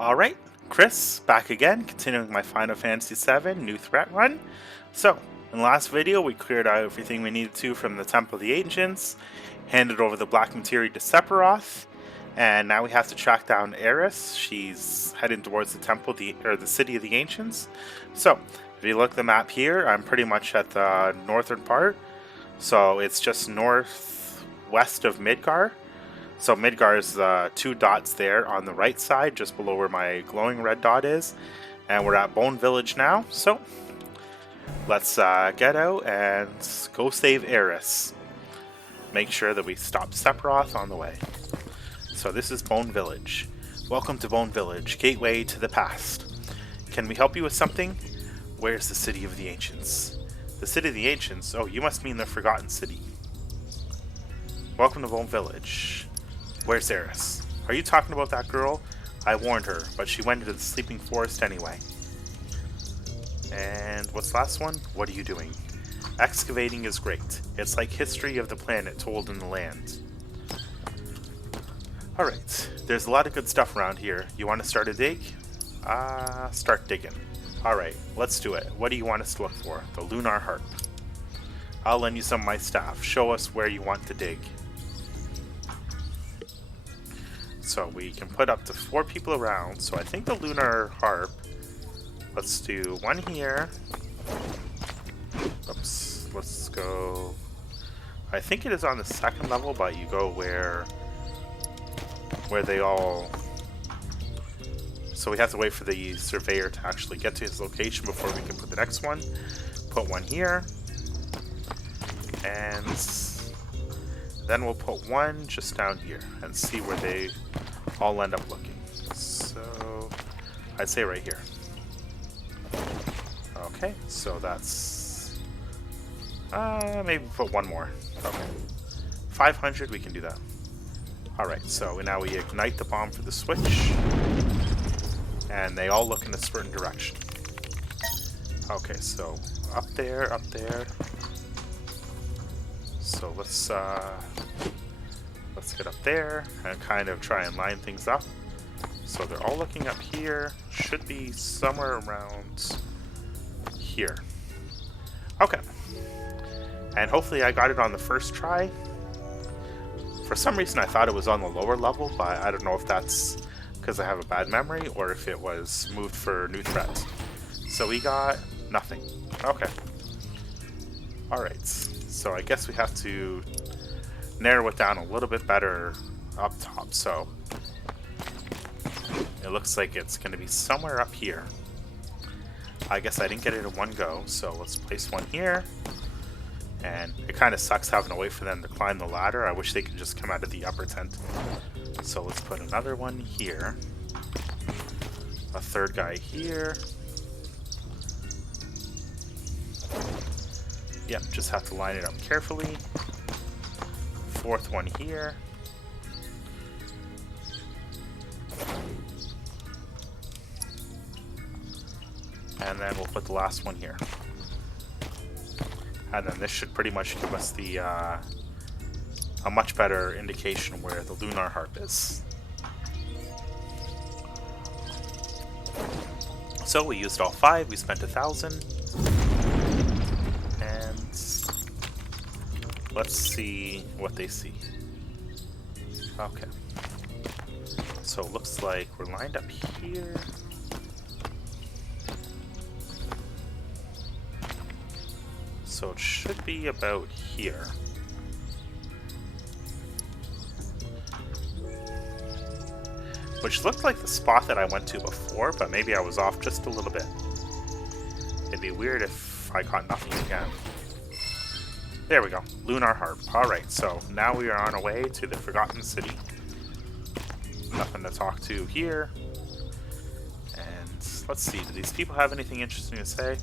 Alright, Chris, back again, continuing my Final Fantasy VII New Threat run. So, in the last video we cleared out everything we needed to from the Temple of the Ancients, handed over the Black Materia to Sephiroth, and now we have to track down Aeris. She's heading towards the Temple, the City of the Ancients. So, if you look at the map here, I'm pretty much at the northern part, so it's just northwest of Midgar. So Midgar is the two dots there on the right side, just below where my glowing red dot is. And we're at Bone Village now, so let's get out and go save Aeris. Make sure that we stop Sephiroth on the way. So this is Bone Village. Welcome to Bone Village, gateway to the past. Can we help you with something? Where's the City of the Ancients? The City of the Ancients? Oh, you must mean the Forgotten City. Welcome to Bone Village. Where's Aeris? Are you talking about that girl? I warned her, but she went into the sleeping forest anyway. And what's the last one? What are you doing? Excavating is great. It's like history of the planet told in the land. Alright, there's a lot of good stuff around here. You want to start a dig? Start digging. Alright, let's do it. What do you want us to look for? The Lunar Harp. I'll lend you some of my staff. Show us where you want to dig. So we can put up to 4 people around. So I think the Lunar Harp, let's do one here. Oops, let's go. I think it is on the 2nd level, but you go where they all. So we have to wait for the surveyor to actually get to his location before we can put the next one. Put one here. And then we'll put one just down here and see where they all end up looking. So I'd say right here. Okay, so that's maybe put one more. Okay, 500, we can do that. Alright, so now we ignite the bomb for the switch, and they all look in a certain direction. Okay, so up there. So let's get up there and kind of try and line things up. So they're all looking up here. Should be somewhere around here. Okay. And hopefully I got it on the first try. For some reason I thought it was on the lower level, but I don't know if that's because I have a bad memory or if it was moved for new threat. So we got nothing. Okay. Alright. So I guess we have to narrow it down a little bit better up top. So it looks like it's going to be somewhere up here. I guess I didn't get it in one go, so let's place one here. And it kind of sucks having to wait for them to climb the ladder. I wish they could just come out of the upper tent. So let's put another one here. A third guy here. Yep, just have to line it up carefully. 4th one here. And then we'll put the last one here. And then this should pretty much give us the a much better indication where the Lunar Harp is. So we used all 5, we spent 1,000. Let's see what they see. Okay. So it looks like we're lined up here. So it should be about here. Which looked like the spot that I went to before, but maybe I was off just a little bit. It'd be weird if I caught nothing again. There we go. Lunar Harp. Alright, so now we are on our way to the Forgotten City. Nothing to talk to here. And let's see, do these people have anything interesting to say?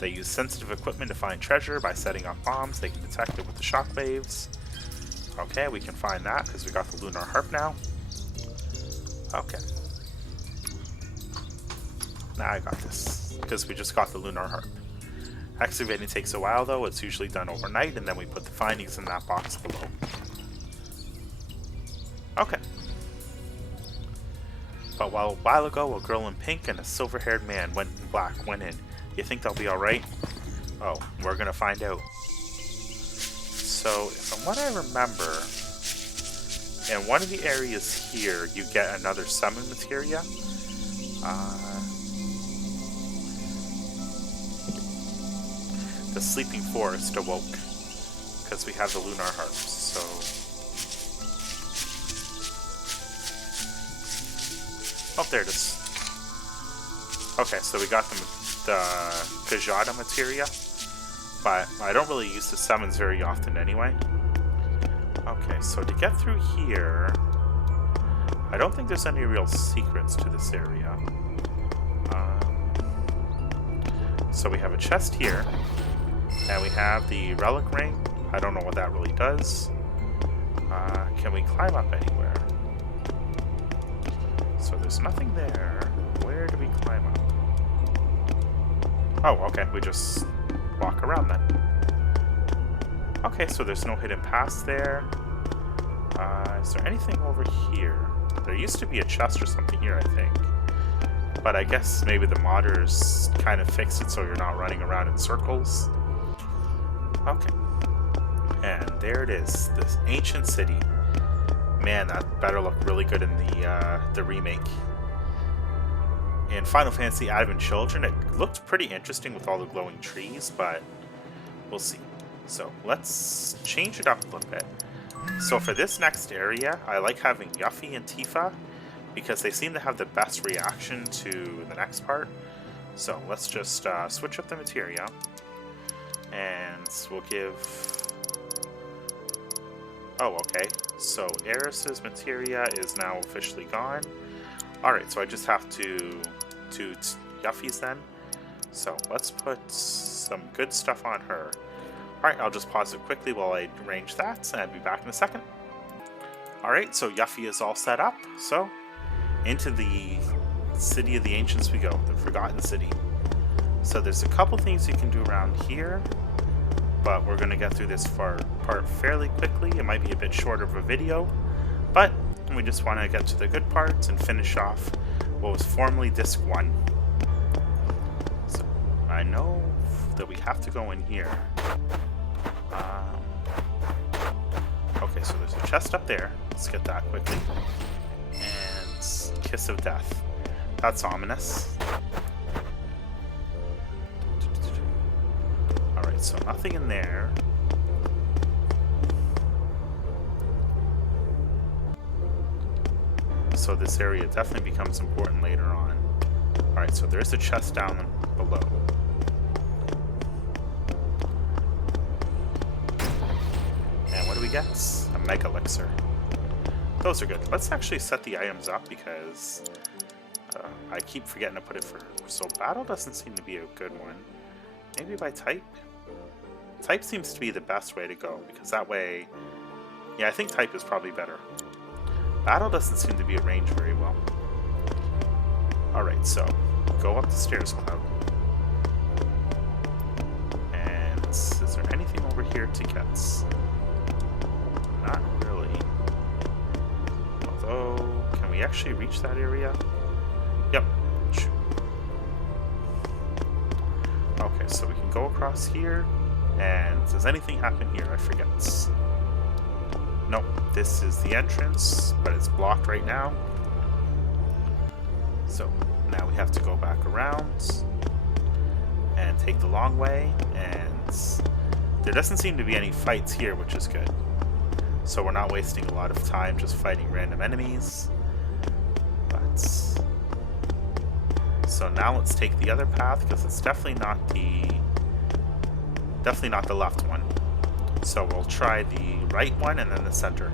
They use sensitive equipment to find treasure by setting off bombs. They can detect it with the shockwaves. Okay, we can find that because we got the Lunar Harp now. Okay. Now I got this because we just got the Lunar Harp. Excavating takes a while though, it's usually done overnight, and then we put the findings in that box below. Okay. But while a while ago, a girl in pink and a silver-haired man went in black went in. You think they'll be alright? Oh, we're gonna find out. So, from what I remember, in one of the areas here, you get another summon materia. The sleeping forest awoke, because we have the lunar harps, so... Oh, there it is. Okay, so we got the Kajada materia, but I don't really use the summons very often anyway. Okay, so to get through here, I don't think there's any real secrets to this area. So we have a chest here, and we have the relic ring. I don't know what that really does. Can we climb up anywhere? So there's nothing there. Where do we climb up? Oh, okay, we just walk around then. Okay, so there's no hidden paths there. Is there anything over here? There used to be a chest or something here, I think. But I guess maybe the modders kind of fixed it so you're not running around in circles. Okay. And there it is, this ancient city. Man, that better look really good in the remake. In Final Fantasy Advent Children, it looked pretty interesting with all the glowing trees, but we'll see. So let's change it up a little bit. So for this next area, I like having Yuffie and Tifa because they seem to have the best reaction to the next part. So let's just switch up the materia, and we'll give... Oh, okay. So Aeris's materia is now officially gone. Alright, so I just have to Yuffie's then. So let's put some good stuff on her. Alright, I'll just pause it quickly while I arrange that, and I'll be back in a second. Alright, so Yuffie is all set up, so into the City of the Ancients we go, the Forgotten City. So there's a couple things you can do around here, but we're going to get through this part fairly quickly. It might be a bit shorter of a video, but we just want to get to the good parts and finish off what was formerly Disc 1. So I know that we have to go in here. Okay, so there's a chest up there. Let's get that quickly. And Kiss of Death. That's ominous. Alright, so nothing in there. So this area definitely becomes important later on. Alright, so there's a chest down below. And what do we get? A Mega Elixir. Those are good. Let's actually set the items up because I keep forgetting to put it for... So battle doesn't seem to be a good one. Maybe by type? Type seems to be the best way to go because that way... Yeah, I think type is probably better. Battle doesn't seem to be arranged very well. Alright, so go up the stairs, Cloud. And is there anything over here to get? Not really. Although, can we actually reach that area? Yep. Okay, so we can go across here. And does anything happen here? I forget. Nope, this is the entrance, but it's blocked right now. So now we have to go back around and take the long way, and there doesn't seem to be any fights here, which is good. So we're not wasting a lot of time just fighting random enemies. But so now let's take the other path because it's definitely not the left one. So we'll try the right one and then the center.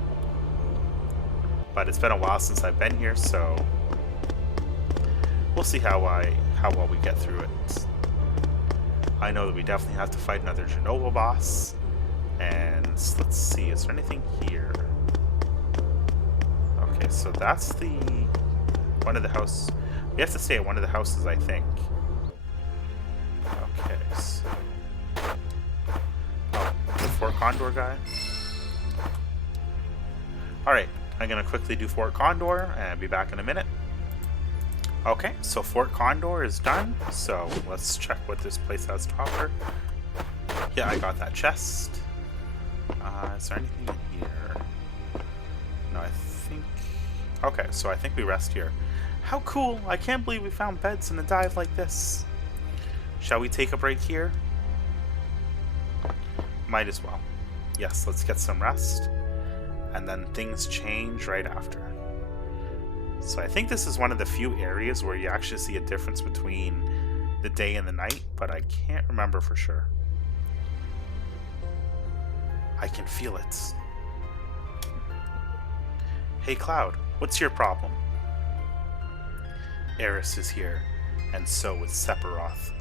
But it's been a while since I've been here, so we'll see how well we get through it. I know that we definitely have to fight another Genoa boss. And let's see, is there anything here? Okay, so that's one of the houses. We have to stay at one of the houses, I think. Okay, so... Fort Condor guy. Alright, I'm gonna quickly do Fort Condor and be back in a minute. Okay, so Fort Condor is done, so let's check what this place has to offer. Yeah, I got that chest. Is there anything in here? No, I think... Okay, so I think we rest here. How cool! I can't believe we found beds in a dive like this. Shall we take a break here? Might as well. Yes, let's get some rest. And then things change right after. So I think this is one of the few areas where you actually see a difference between the day and the night, but I can't remember for sure. I can feel it. Hey Cloud, what's your problem? Aeris is here, and so is Sephiroth.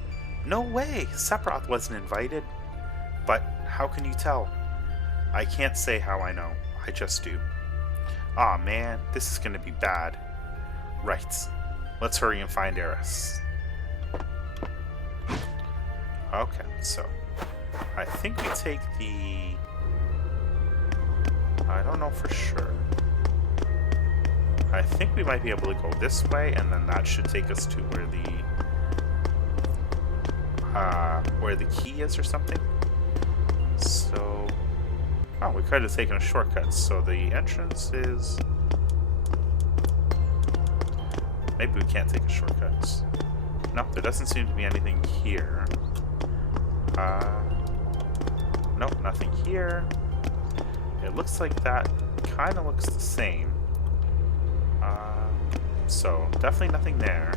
No way! Sephiroth wasn't invited. But how can you tell? I can't say how I know. I just do. Aw man, this is gonna be bad. Right. Let's hurry and find Aeris. Okay, so I think we take the... I don't know for sure. I think we might be able to go this way, and then that should take us to where the key is or something. So, oh, we could have taken a shortcut. So the entrance is... Maybe we can't take a shortcut. No, there doesn't seem to be anything here. Nope, nothing here. It looks like that kind of looks the same. So, definitely nothing there.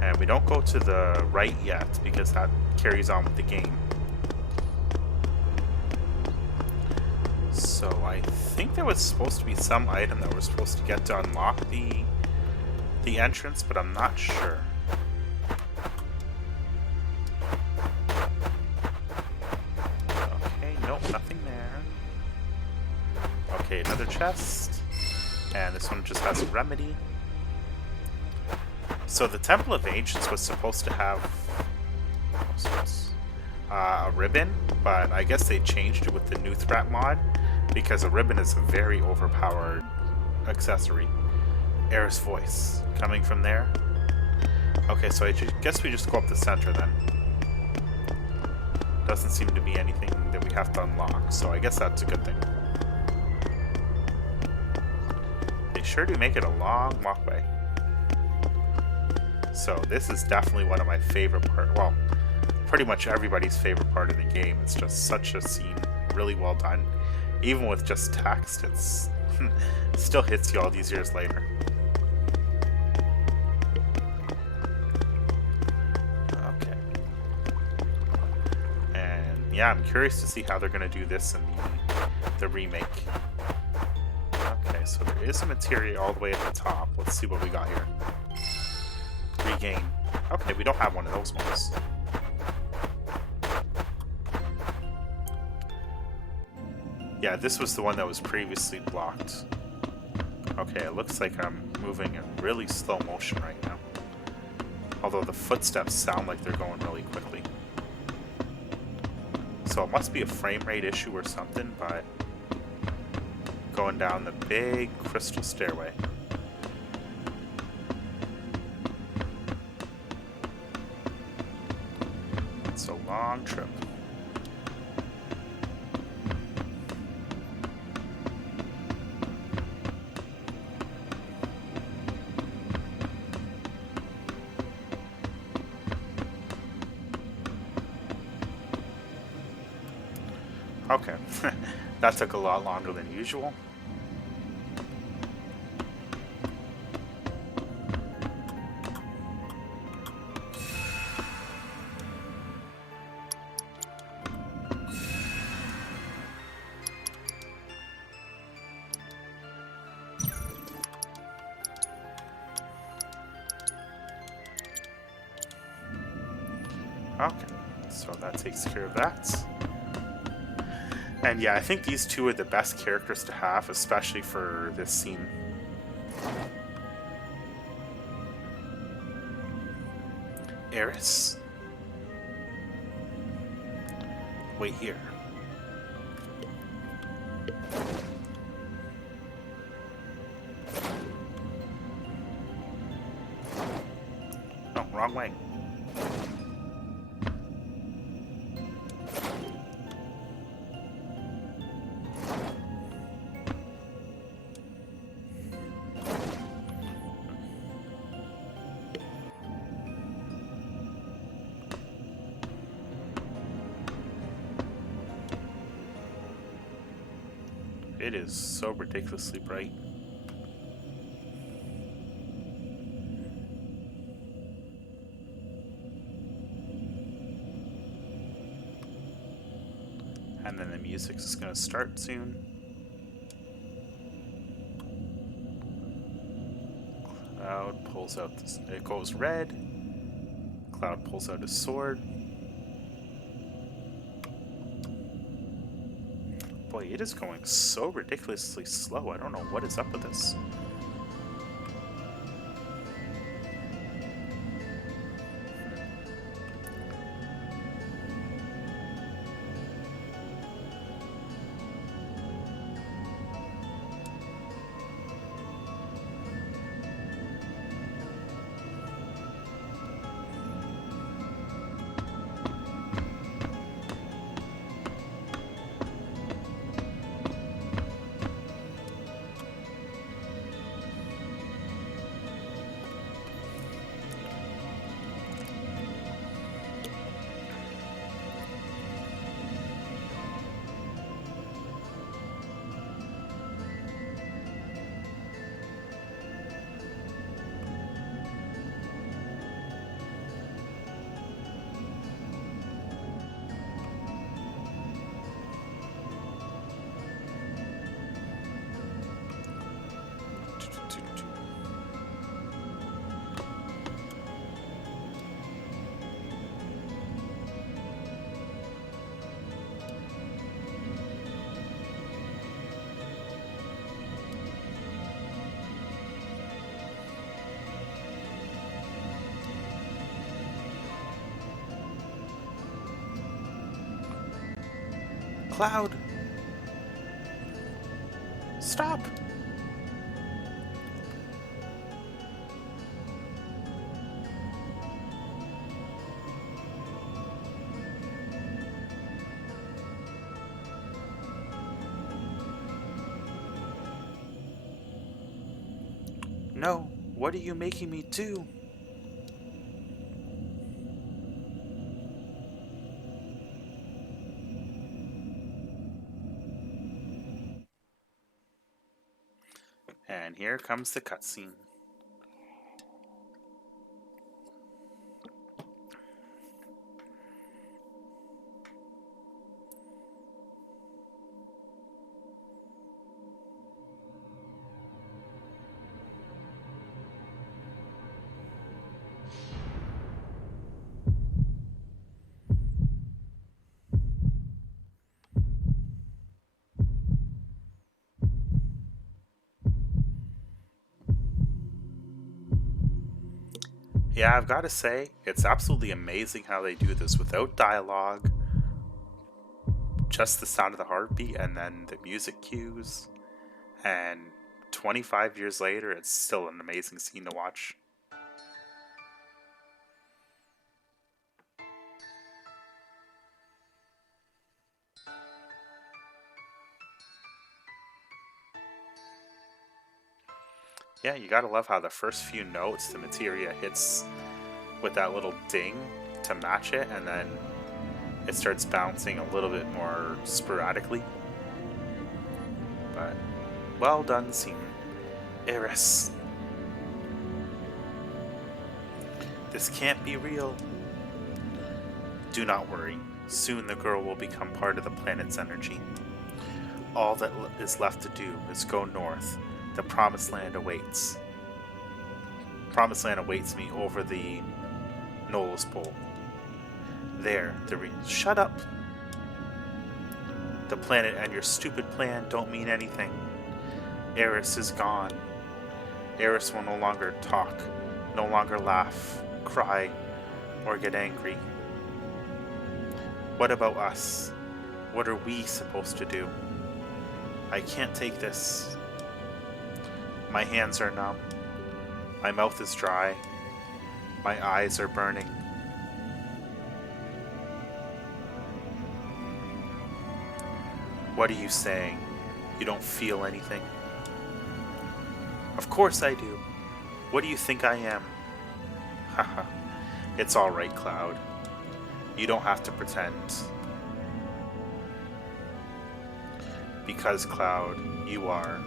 And we don't go to the right yet, because that carries on with the game. So, I think there was supposed to be some item that we're supposed to get to unlock the entrance, but I'm not sure. Okay, nope, nothing there. Okay, another chest. And this one just has a remedy. So the Temple of Ancients was supposed to have a ribbon, but I guess they changed it with the new threat mod, because a ribbon is a very overpowered accessory. Aeris' voice coming from there. Okay, so I guess we just go up the center then. Doesn't seem to be anything that we have to unlock, so I guess that's a good thing. They sure do make it a long walkway. So this is definitely one of my favorite parts. Well, pretty much everybody's favorite part of the game. It's just such a scene, really well done. Even with just text, it's it still hits you all these years later. Okay. And yeah, I'm curious to see how they're going to do this in the remake. Okay, so there is a materia all the way at the top. Let's see what we got here. Regain. Okay, we don't have one of those ones. Yeah, this was the one that was previously blocked. Okay, it looks like I'm moving in really slow motion right now. Although the footsteps sound like they're going really quickly. So it must be a frame rate issue or something, but going down the big crystal stairway. It's a long trip. Okay, that took a lot longer than usual. Okay, so that takes care of that. And yeah, I think these two are the best characters to have, especially for this scene. Aeris. Wait here. wrong way. It is so ridiculously bright. And then the music is going to start soon. Cloud pulls out this, it goes red. Cloud pulls out his sword. Boy, it is going so ridiculously slow. I don't know what is up with this. Cloud! Stop! No, what are you making me do? And here comes the cutscene. Yeah, I've got to say, it's absolutely amazing how they do this without dialogue. Just the sound of the heartbeat and then the music cues. And 25 years later, it's still an amazing scene to watch. Yeah, you gotta love how the first few notes the materia hits with that little ding to match it, and then it starts bouncing a little bit more sporadically. But well done scene. Aeris. This can't be real. Do not worry. Soon the girl will become part of the planet's energy. All that is left to do is go north. The Promised Land awaits. Promised Land awaits me over the Nolus Pole. There, shut up! The planet and your stupid plan don't mean anything. Aeris is gone. Aeris will no longer talk, no longer laugh, cry, or get angry. What about us? What are we supposed to do? I can't take this. My hands are numb. My mouth is dry. My eyes are burning. What are you saying? You don't feel anything? Of course I do. What do you think I am? Haha. It's alright, Cloud. You don't have to pretend. Because, Cloud, you are.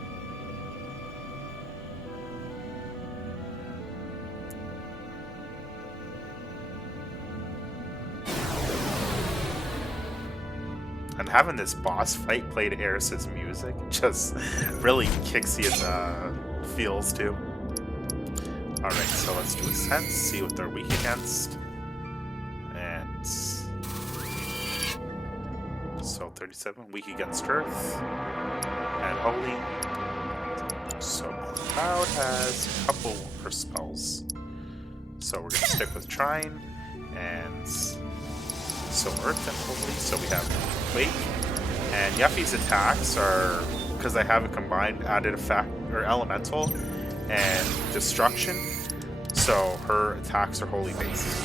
And having this boss fight play to Aeris' music just really kicks you in the feels too. Alright, so let's do a sense, see what they're weak against. And so 37, weak against Earth and Holy. So Cloud has a couple of her spells. So we're gonna stick with Trine and so Earth and Holy. So we have Quake, and Yuffie's attacks are, because I have a combined added effect, or Elemental and Destruction, so her attacks are Holy based.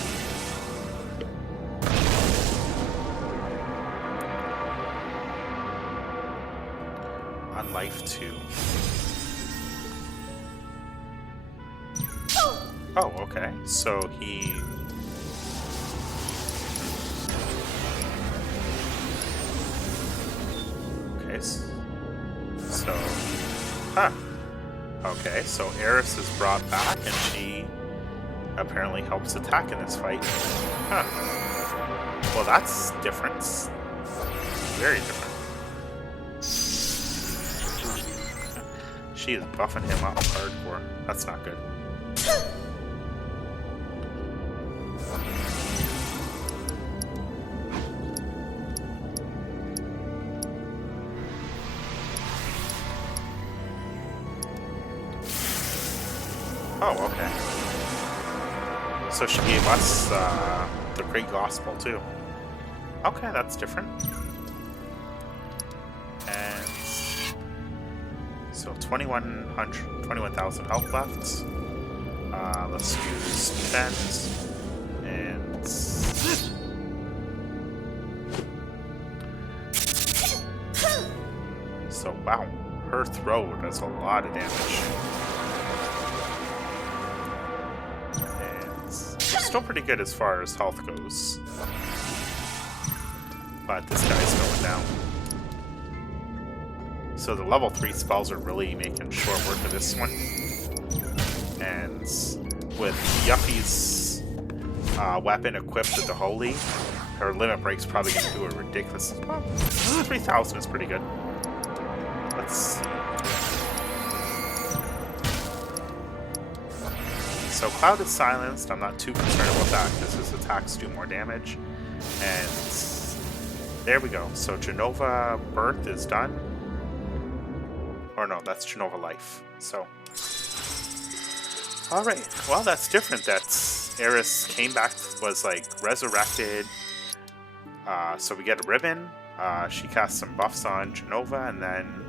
On life 2. Oh, okay. So he... Okay, so... Huh. Okay, so Aeris is brought back, and she apparently helps attack in this fight. Huh. Well, that's different. Very different. She is buffing him up hardcore. That's not good. Oh, okay. So she gave us the Great Gospel, too. Okay, that's different. And so 21,000 health left. Let's use defense. And so, wow, her throw does a lot of damage. Still pretty good as far as health goes, but this guy's going down. So the level 3 spells are really making short work of this one, and with Yuffie's weapon equipped with the Holy, her limit break's probably going to do a ridiculous... Well, 3,000 is pretty good. Let's see. So Cloud is silenced. I'm not too concerned about that because his attacks do more damage. And there we go. So Genova Birth is done. Or no, that's Genova Life. So, alright. Well, that's different. That's Aeris came back, was like resurrected. So we get a ribbon. She casts some buffs on Genova and then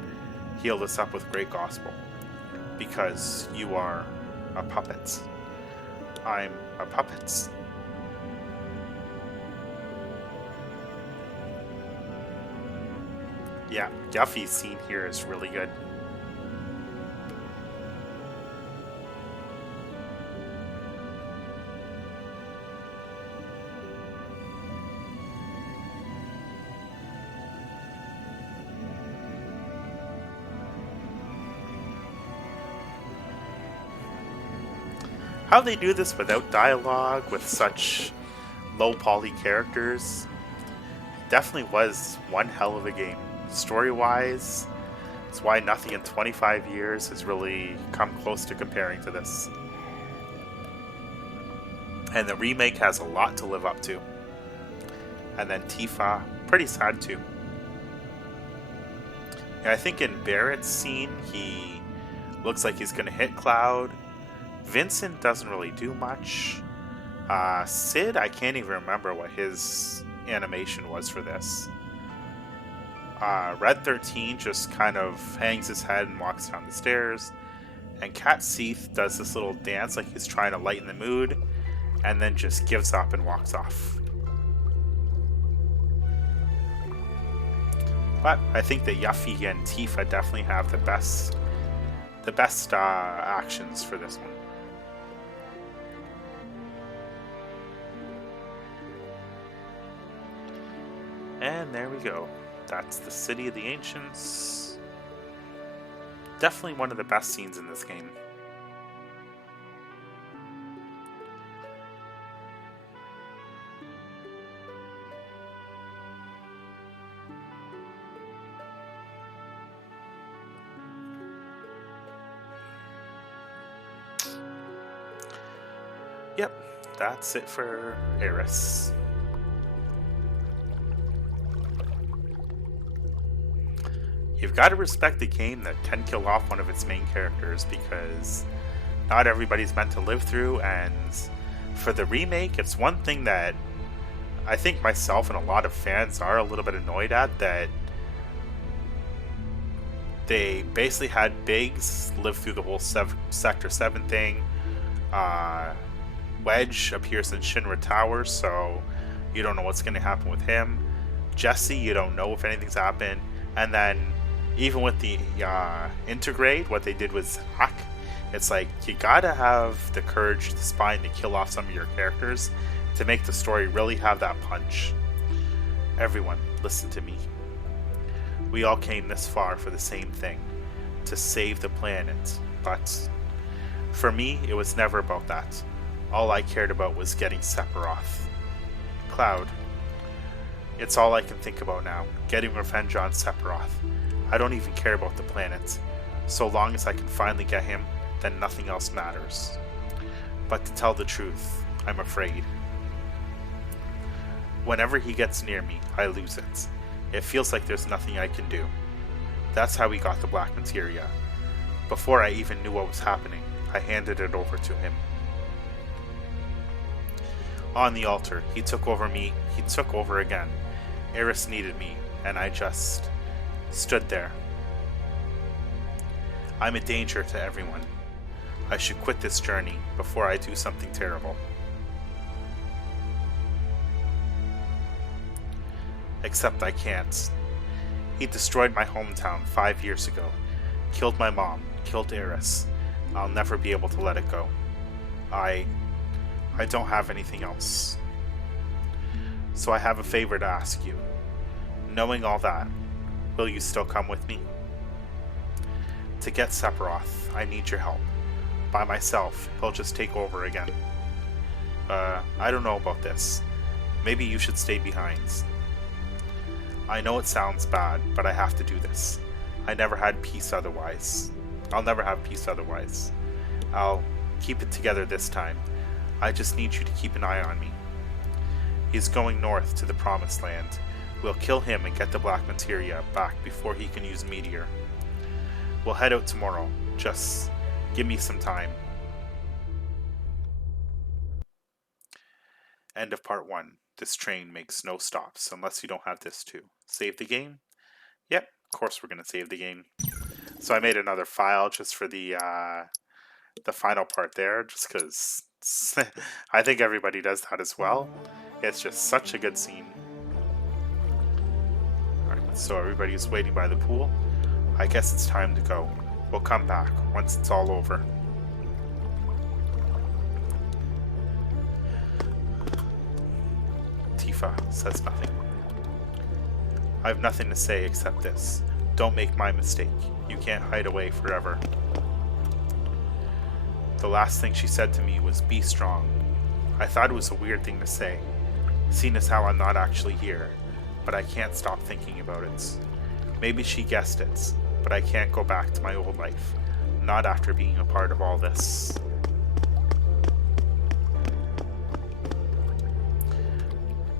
healed us up with Great Gospel. Because you are a puppet. I'm a puppet. Yeah, Yuffie's scene here is really good. How they do this without dialogue, with such low poly characters, definitely was one hell of a game. Story-wise, it's why nothing in 25 years has really come close to comparing to this. And the remake has a lot to live up to. And then Tifa, pretty sad too. And I think in Barrett's scene, he looks like he's going to hit Cloud. Vincent doesn't really do much. Sid, I can't even remember what his animation was for this. Red 13 just kind of hangs his head and walks down the stairs. And Cat Seath does this little dance like he's trying to lighten the mood. and then just gives up and walks off. But I think that Yuffie and Tifa definitely have the best actions for this one. And there we go. That's the City of the Ancients. Definitely one of the best scenes in this game. Yep, that's it for Aeris. You've got to respect the game that can kill off one of its main characters, because not everybody's meant to live through, and for the remake, it's one thing that I think myself and a lot of fans are a little bit annoyed at, that they basically had Biggs live through the whole Sector 7 thing. Wedge appears in Shinra Tower, so you don't know what's going to happen with him. Jesse, you don't know if anything's happened. And then, even with the Intergrade, what they did with Zack, it's like, you gotta have the courage, the spine to kill off some of your characters to make the story really have that punch. Everyone, listen to me. We all came this far for the same thing, to save the planet. But for me, it was never about that. All I cared about was getting Sephiroth. Cloud. It's all I can think about now, getting revenge on Sephiroth. I don't even care about the planet. So long as I can finally get him, then nothing else matters. But to tell the truth, I'm afraid. Whenever he gets near me, I lose it. It feels like there's nothing I can do. That's how we got the black materia. Before I even knew what was happening, I handed it over to him. On the altar, he took over me, he took over again. Aeris needed me, and I just stood there. I'm a danger to everyone. I should quit this journey before I do something terrible. Except I can't. He destroyed my hometown 5 years ago, killed my mom, killed Aeris. I'll never be able to let it go. I don't have anything else. So I have a favor to ask you. Knowing all that, will you still come with me? To get Sephiroth, I need your help. By myself, he'll just take over again. I don't know about this. Maybe you should stay behind. I know it sounds bad, but I have to do this. I never had peace otherwise. I'll never have peace otherwise. I'll keep it together this time. I just need you to keep an eye on me. He's going north to the Promised Land. We'll kill him and get the black materia back before he can use Meteor. We'll head out tomorrow. Just give me some time. End of part 1. This train makes no stops unless you don't have this too. Save the game? Yep, of course we're going to save the game. So I made another file just for the final part there, just because I think everybody does that as well. It's just such a good scene. Alright, so everybody's waiting by the pool. I guess it's time to go. We'll come back once it's all over. Tifa says nothing. I have nothing to say except this. Don't make my mistake. You can't hide away forever. The last thing she said to me was, be strong. I thought it was a weird thing to say, seeing as how I'm not actually here, but I can't stop thinking about it. Maybe she guessed it, but I can't go back to my old life, not after being a part of all this.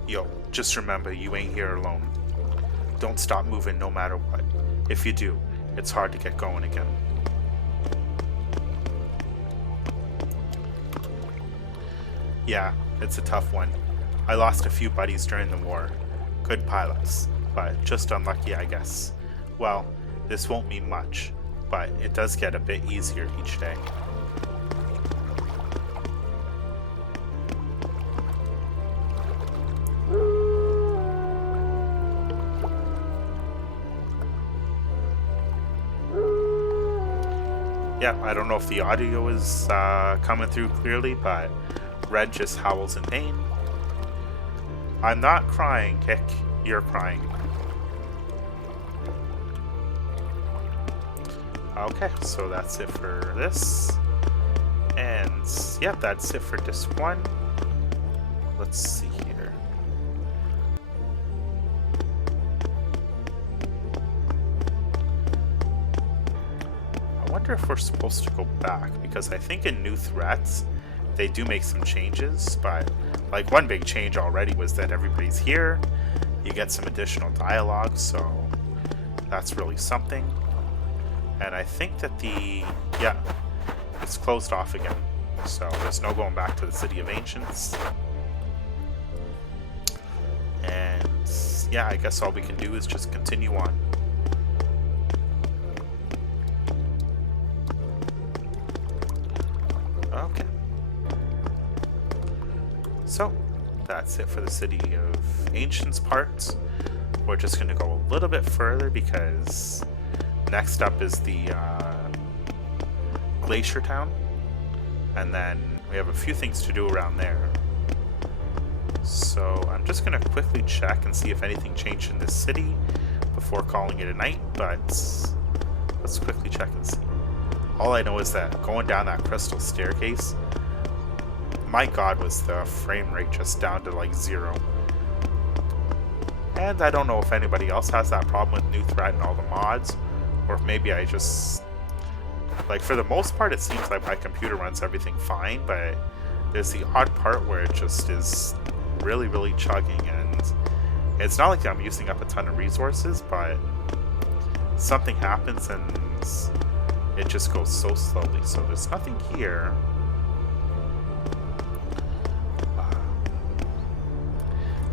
Yo, just remember you ain't here alone. Don't stop moving no matter what. If you do, it's hard to get going again. Yeah, it's a tough one. I lost a few buddies during the war. Good pilots, but just unlucky, I guess. Well, this won't mean much, but it does get a bit easier each day. Yeah, I don't know if the audio is coming through clearly, but Red just howls in pain. I'm not crying, Kick. You're crying. Okay, so that's it for this. And yeah, that's it for disc 1. Let's see here. I wonder if we're supposed to go back, because I think in New Threats they do make some changes, but like one big change already was that everybody's here. You get some additional dialogue, so that's really something. And I think that it's closed off again, so there's no going back to the City of Ancients. And yeah, I guess all we can do is just continue on. Okay. So, that's it for the City of Ancients part. We're just going to go a little bit further because next up is the Glacier Town, and then we have a few things to do around there. So I'm just going to quickly check and see if anything changed in this city before calling it a night, but let's quickly check and see. All I know is that going down that crystal staircase, my god, was the frame rate just down to like 0. And I don't know if anybody else has that problem with New Threat and all the mods, or if maybe I just, like, for the most part it seems like my computer runs everything fine, but there's the odd part where it just is really, really chugging, and it's not like I'm using up a ton of resources, but something happens and it just goes so slowly. So there's nothing here.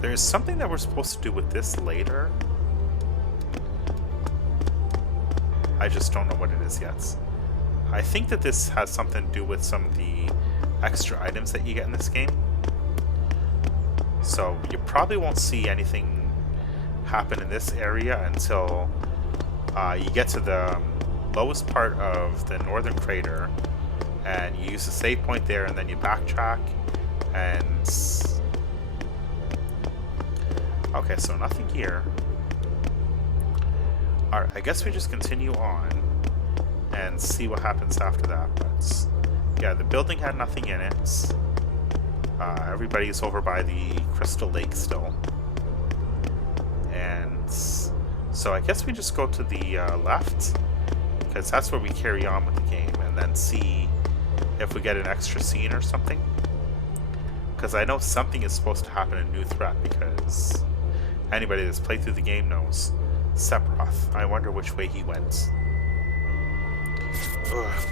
There's something that we're supposed to do with this later. I just don't know what it is yet. I think that this has something to do with some of the extra items that you get in this game. So you probably won't see anything happen in this area until you get to the lowest part of the northern crater, and you use the save point there, and then you backtrack, and okay, so nothing here. Alright, I guess we just continue on and see what happens after that. But yeah, the building had nothing in it. Everybody's over by the Crystal Lake still. And so I guess we just go to the left, because that's where we carry on with the game, and then see if we get an extra scene or something. Because I know something is supposed to happen in New Threat, because anybody that's played through the game knows Sephiroth. I wonder which way he went. Ugh.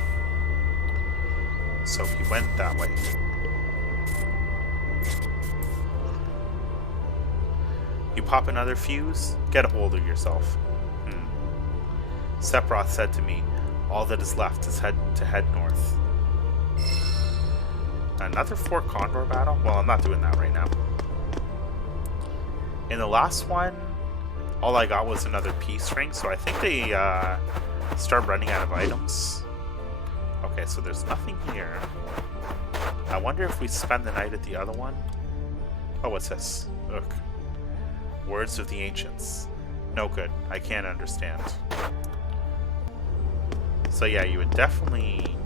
So he went that way. You pop another fuse? Get a hold of yourself. Sephiroth said to me, all that is left is to head north. Another 4 Condor battle? Well, I'm not doing that right now. In the last one, all I got was another peace ring, so I think they start running out of items. Okay, so there's nothing here. I wonder if we spend the night at the other one. Oh, what's this? Look. Words of the Ancients. No good. I can't understand. So yeah, you would definitely...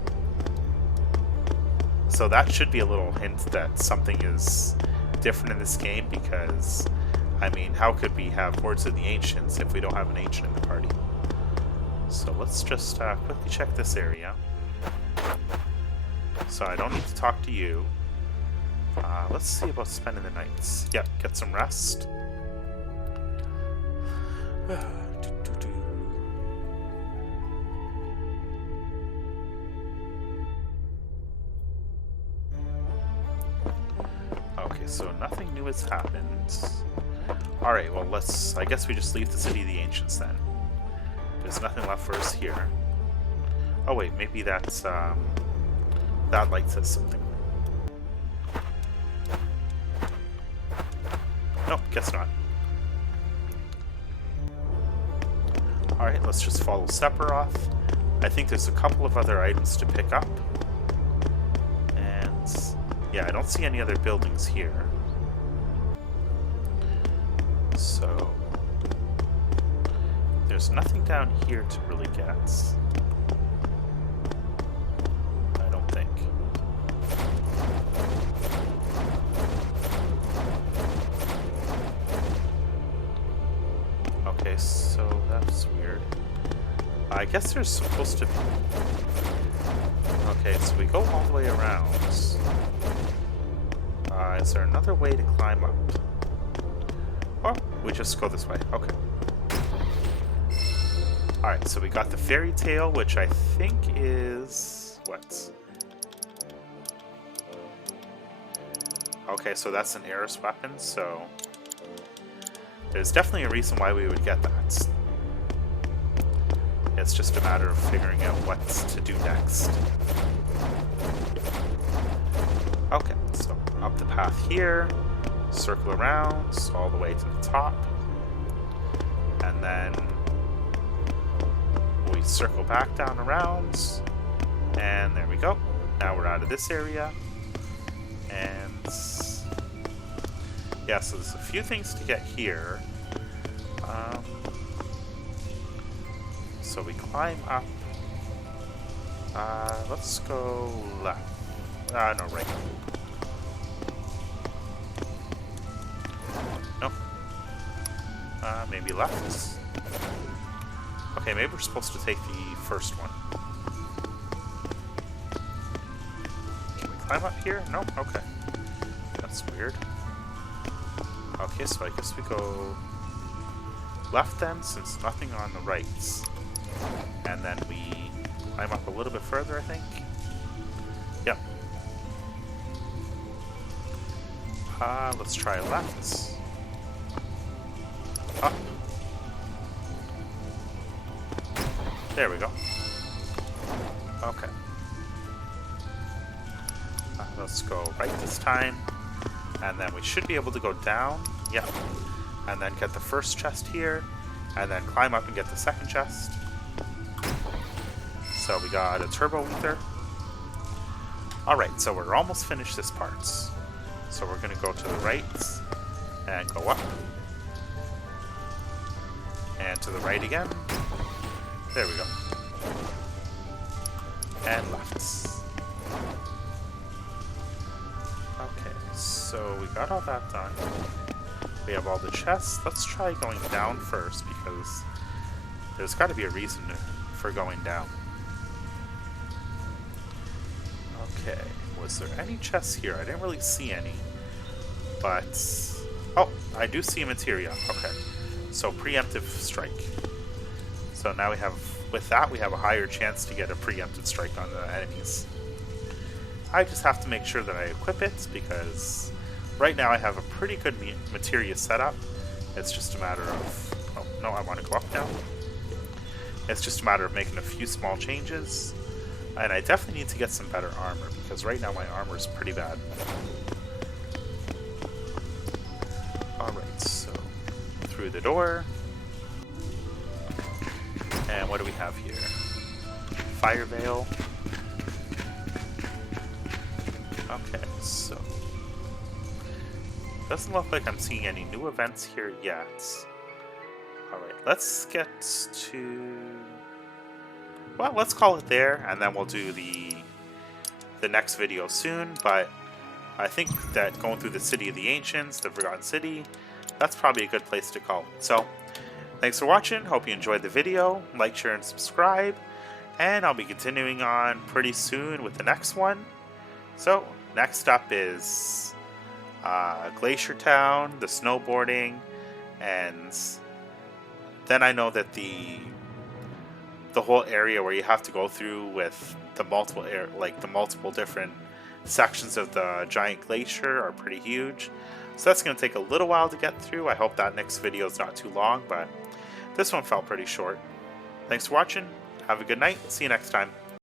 So that should be a little hint that something is different in this game, because, I mean, how could we have Words of the Ancients if we don't have an Ancient in the party? So let's just quickly check this area. So I don't need to talk to you. Let's see about spending the nights. Yep, get some rest. Okay, so nothing new has happened. Alright, well, I guess we just leave the City of the Ancients then. There's nothing left for us here. Oh wait, maybe that's, that light says something. Nope, guess not. Alright, let's just follow Sephiroth. I think there's a couple of other items to pick up. And yeah, I don't see any other buildings here. So there's nothing down here to really get. I don't think. Okay, so that's weird. I guess there's supposed to be... Okay, so we go all the way around. Is there another way to climb up? Oh, we just go this way. Okay. Alright, so we got the fairy tale, which I think is... what? Okay, so that's an Aeris weapon, so... there's definitely a reason why we would get that. It's just a matter of figuring out what to do next. Okay, so up the path here, circle around, all the way to the top, and then we circle back down around, and there we go. Now we're out of this area, and yeah, so there's a few things to get here. So we climb up. Let's go left. No, right. No. Maybe left. Okay, maybe we're supposed to take the first one. Can we climb up here? No? Okay. That's weird. Okay, so I guess we go left then, since nothing on the right. And then we climb up a little bit further, I think. Yep. Let's try left. Up. There we go. Okay. Let's go right this time. And then we should be able to go down. Yep. And then get the first chest here. And then climb up and get the second chest. So we got a turbo ether. Alright, so we're almost finished this part. So we're going to go to the right and go up. And to the right again. There we go. And left. Okay, so we got all that done. We have all the chests. Let's try going down first, because there's got to be a reason for going down. Okay, was there any chests here? I didn't really see any, but... oh, I do see a materia. Okay, so preemptive strike. So now we have, with that, we have a higher chance to get a preemptive strike on the enemies. I just have to make sure that I equip it, because right now I have a pretty good materia setup. It's just a matter of... oh, no, I want to go up now. It's just a matter of making a few small changes. And I definitely need to get some better armor, because right now my armor is pretty bad. Alright, so through the door. And what do we have here? Fire Veil. Okay, so doesn't look like I'm seeing any new events here yet. Alright, let's get to... well, let's call it there, and then we'll do the next video soon, but I think that going through the City of the Ancients, the Forgotten City, that's probably a good place to call it. So, thanks for watching, hope you enjoyed the video, like, share, and subscribe, and I'll be continuing on pretty soon with the next one. So, next up is Glacier Town, the snowboarding, and then I know that the whole area where you have to go through with the multiple different sections of the giant glacier are pretty huge. So that's going to take a little while to get through. I hope that next video is not too long, but this one felt pretty short. Thanks for watching. Have a good night. See you next time.